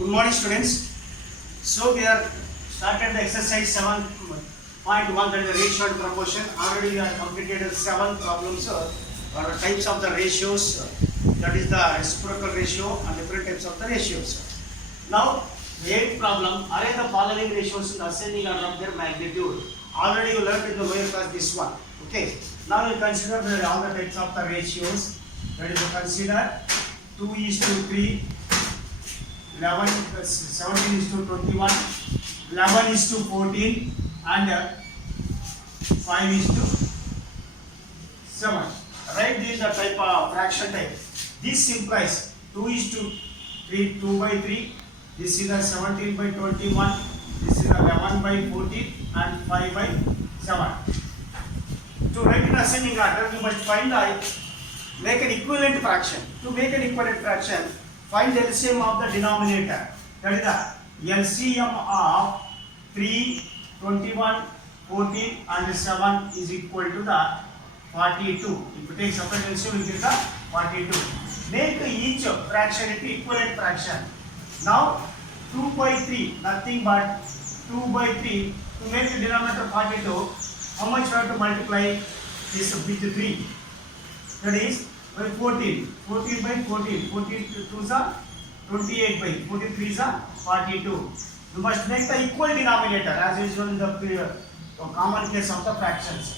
Good morning, students. So we are started the exercise 7.1, that is the ratio and proportion. Already we have completed 7 problems or types of the ratios. That is the reciprocal ratio and different types of the ratios. Now, the 8th problem, arrange the following ratios in the ascending order of their magnitude. Already you learned in the lower class this one. Okay. Now we consider all the types of the ratios. That is, consider 2:3. 17:21, 11:14, and 5:7. Right, this is the type of fraction type. This implies 2:3, 2/3. This is the 17/21. This is the 11/14 and 5/7. To write in ascending order, you must make an equivalent fraction. To make an equivalent fraction, find the LCM of the denominator. That is the LCM of 3, 21, 14 and 7 is equal to the 42. If you take separate LCM, you get the 42. Make each fraction into equivalent fraction. Now 2/3, nothing but 2/3. To make the denominator 42, how much we have to multiply this with 3? That is by 14, 14 by 14, 14 2s are 28 by 14 3s are 42. You must make the equal denominator as usual in the common case of the fractions.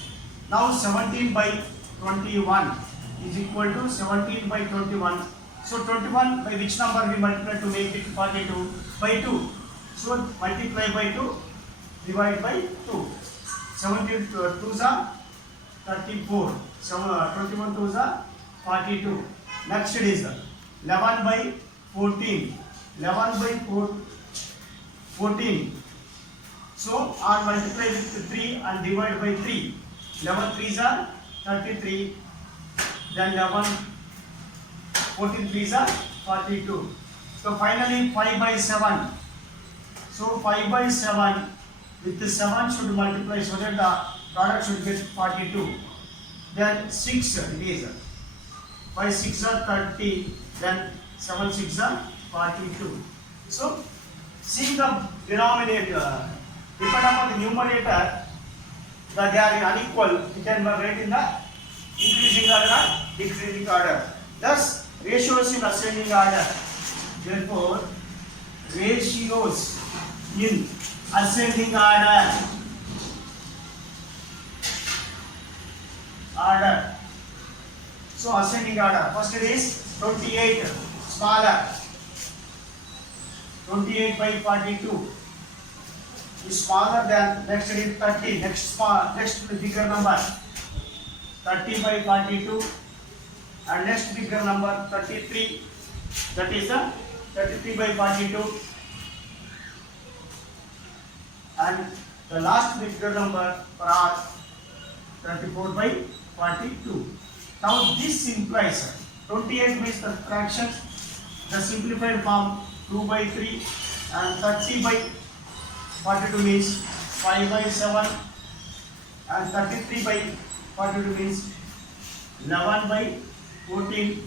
Now 17/21 is equal to 17/21. So 21 by which number we multiply to make it 42? By 2. So multiply by 2, divide by 2. 17 2s are 34. So 21 2s are 42. Next it is 11/14. 11/14. So on multiply with 3 and divide by 3. 11 3s are 33. Then 14 3s are 42. So finally 5/7. So 5/7 with the 7 should multiply so that the product should get 42. Then 6 it is. 5 6 are 30, then 7 6 are 42. So, see the denominator, depend upon the numerator, that they are unequal, we can write in the increasing order or decreasing order. Thus, ratios in ascending order. Therefore, ratios in ascending order. So ascending order. First it is 28, smaller. 28/42 is smaller than next it is 30. Next bigger number 30/42 and next bigger number 33. That is the 33/42 and the last bigger number for us 34/42. Now this implies 28 means the fraction, the simplified form 2/3 and 30/42 means 5/7 and 33/42 means 11/14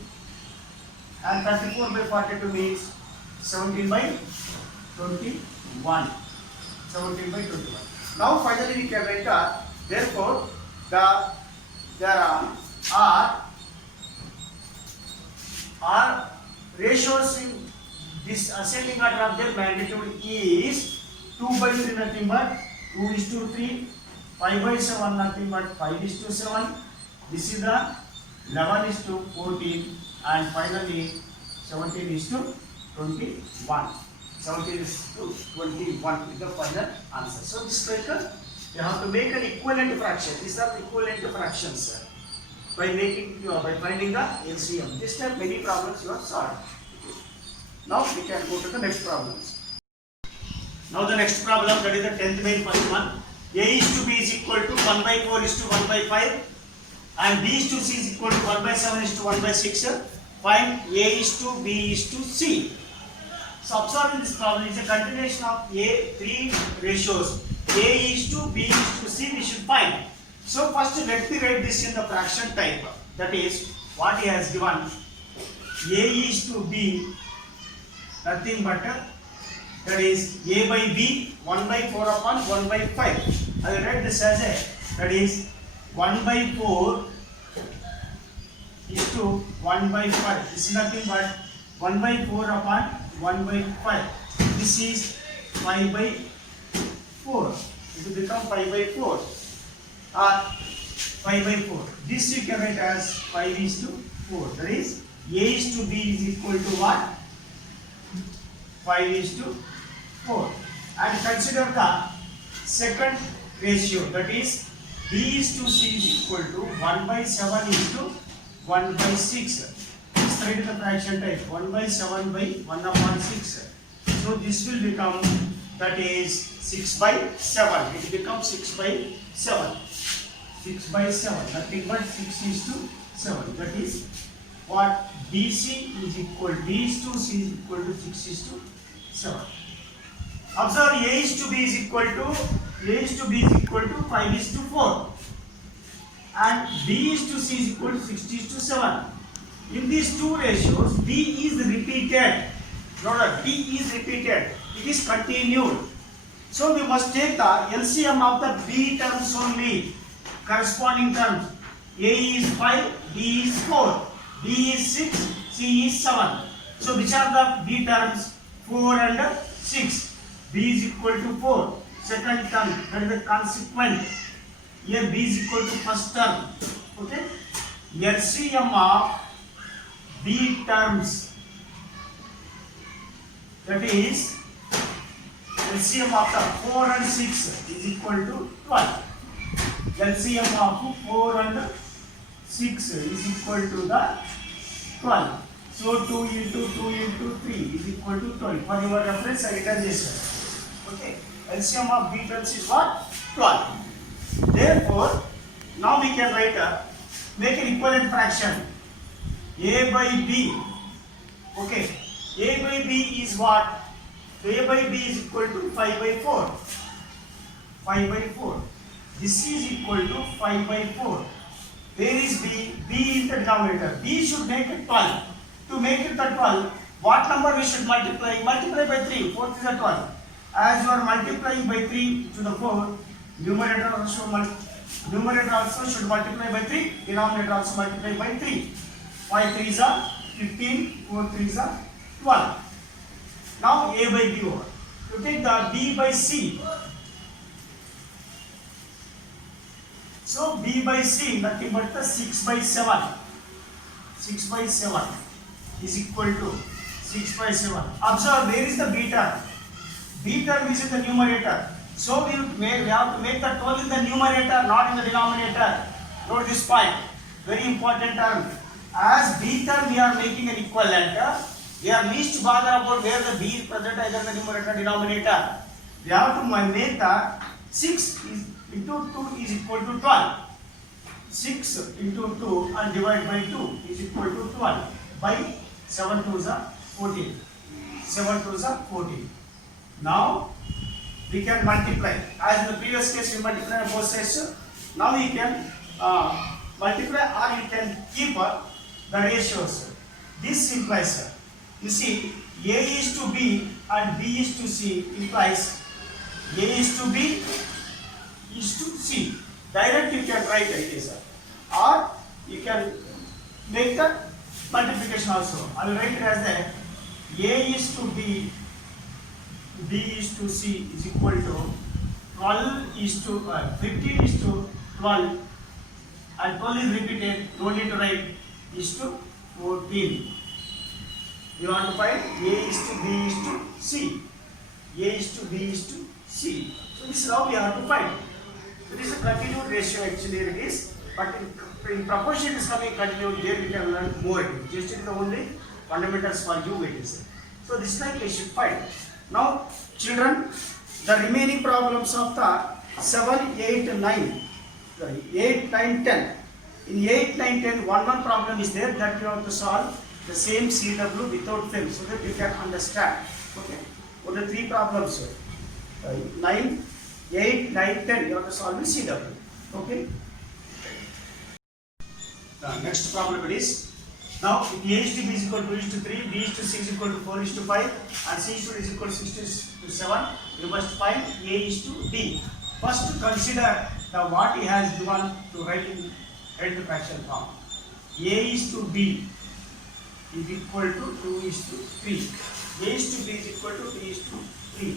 and 34/42 means 17/21. 17/21. Now finally we can write therefore there are ratios in this ascending order of their magnitude is 2/3 nothing but 2:3, 5/7 nothing but 5:7. This is the 11:14 and finally 17:21. 17:21 is the final answer. So this cycle you have to make an equivalent fraction. These are equivalent fractions by finding the LCM. This time many problems you have solved. Now we can go to the next problems. Now the next problem, that is the 10th main first one. A:b is equal to 1/4:1/5 and B:c is equal to 1/7:1/6. Find A:b:c. So observe in this problem is a continuation of three ratios. A:b:c we should find. So first let me write this in the fraction type. That is what he has given. A:b nothing but that is A by B 1 by 4 upon 1 by 5. I will write this as a, that is 1 by 4 is to 1 by 5. This is nothing but 1 by 4 upon 1 by 5. This is 5 by 4. It will become 5 by 4. 5 by 4. This you can write as 5 is to 4. That is A is to B is equal to what? 5 is to 4. And consider the second ratio, that is B is to C is equal to 1 by 7 is to 1 by 6. This write the fraction type 1 by 7 by 1 upon 6. So this will become, that is 6 by 7. It becomes 6 by 7. 6 by 7. Nothing but 6 is to 7. That is what BC is equal, B is to C is equal to 6 is to 7. Observe A is to B is equal to 5 is to 4 and B is to C is equal to 6 is to 7. In these two ratios, B is repeated. Note, B is repeated. It is continued. So we must take the LCM of the B terms only. Corresponding terms. A is 5, B is 4, B is 6, C is 7. So which are the B terms? 4 and 6. B is equal to 4. Second term, that is the consequent. Here B is equal to first term. Okay? LCM of B terms, that is LCM of the 4 and 6 is equal to 12. LCM of 4 and 6 is equal to the 12. So 2 into 2 into 3 is equal to 12. For your reference, I written this. Okay. LCM of B terms is what? 12. Therefore, now we can write make an equivalent fraction. A by B. Okay. A by B is what? A by B is equal to 5 by 4. 5 by 4. This is equal to 5 by 4. Where is B? B in the denominator. B should make it 12. To make it the 12, what number we should multiply? Multiply by 3. 4 is the 12. As you are multiplying by 3 to the 4, numerator also should multiply by 3. Denominator also multiply by 3. 5 3 is a 15. 4 3 is a 12. Now A by B over. You take the B by C. So B by C, nothing but the 6 by 7. 6 by 7 is equal to 6 by 7. Observe, where is the B term? B term is in the numerator. So we have to make the 12 in the numerator, not in the denominator. Note this point. Very important term. As B term we are making an equivalent, we are least bother about where the B is present either in the numerator or denominator. We have to make the 6 into 2 is equal to 12. 6 into 2 and divide by 2 is equal to 12 by 7 2 is 14. 7 2 is 14. Now we can multiply. As in the previous case we multiply both sides. Now we can multiply or you can keep the ratios. This implies, you see, A is to B and B is to C implies A is to B is to C. Direct you can write it is, or you can make the multiplication also. I will write it as that A is to B, B is to C is equal to 12 is to 15 is to 12 and 12 is repeated, no need to write, is to 14. You want to find A is to B is to C. A is to B is to C. So this is how we have to find. So this is a continued ratio actually it is, but in proportion it is coming continued, there we can learn more. Just it is the only fundamentals for you it is. So this time we should find. Now children, the remaining problems of the 7, 8, 9, sorry, 8, 9, 10. In 8, 9, 10, one problem is there that you have to solve the same CW without film so that you can understand. Okay. Only 3 problems. 9, 8, 9, 10 you have to solve in CW. Okay. The next problem is Now, if A is to B is equal to 2 is to 3, B is to C is equal to 4 is to 5, and C is to D is equal to 6 is to 7, you must find A is to D. First, consider the what he has given to write in head fraction form. A is to B is equal to 2 is to 3. A is to B is equal to 3 is to 3.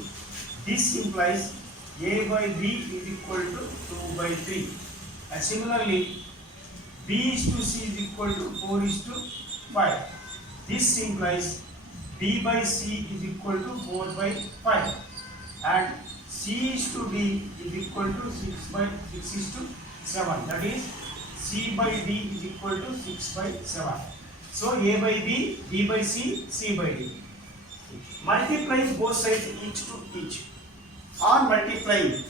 This implies A by B is equal to 2 by 3. And similarly, B is to C is equal to 4 is to 5. This implies B by C is equal to 4 by 5. And C is to D is equal to 6 by 6 is to 7. That is, C by D is equal to 6 by 7. So, A by B, B by C, C by D. Multiply both sides each to each. On multiplying,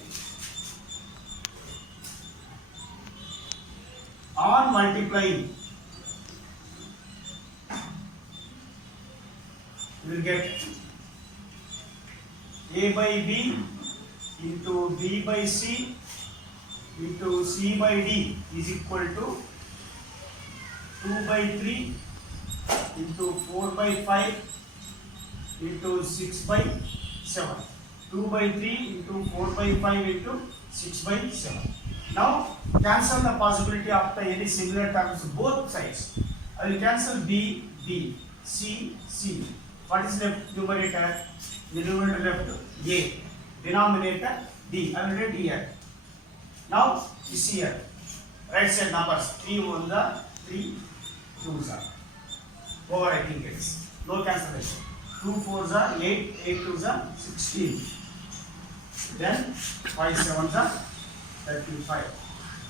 you will get A by B into B by C into C by D is equal to 2 by 3 into 4 by 5 into 6 by 7. 2 by 3 into 4 by 5 into 6 by 7. Now, cancel the possibility of the any similar terms both sides. I will cancel B, B, C, C. What is left numerator? The numerator left A. Denominator D. I will write here. Now, this here. Right side numbers. 3 1s are 3 2s are. Overwriting gets. No cancellation. 2 4s are 8, 8 2s are 16. Then 5 7s are 35.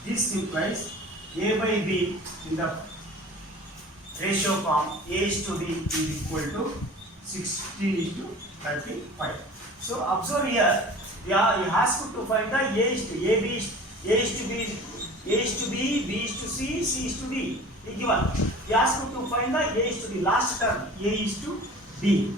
This implies A by B in the ratio form A is to B is equal to 16 is to 35. So observe here, he asked to find the A is to A, B is, A is to B, A is to B, B is to C, C is to D. He given. He asked to find the A is to B. Last term A is to B.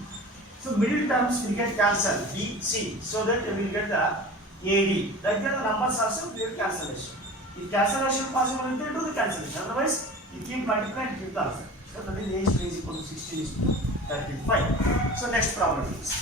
So middle terms will get cancelled B, C. So that we will get the AD. Like that the numbers also will get cancellation. If cancellation possible, we will do the cancellation. Otherwise, you keep multiplying and keep the answer. So that is A is to B is equal to 16 is to 35. So next problem is.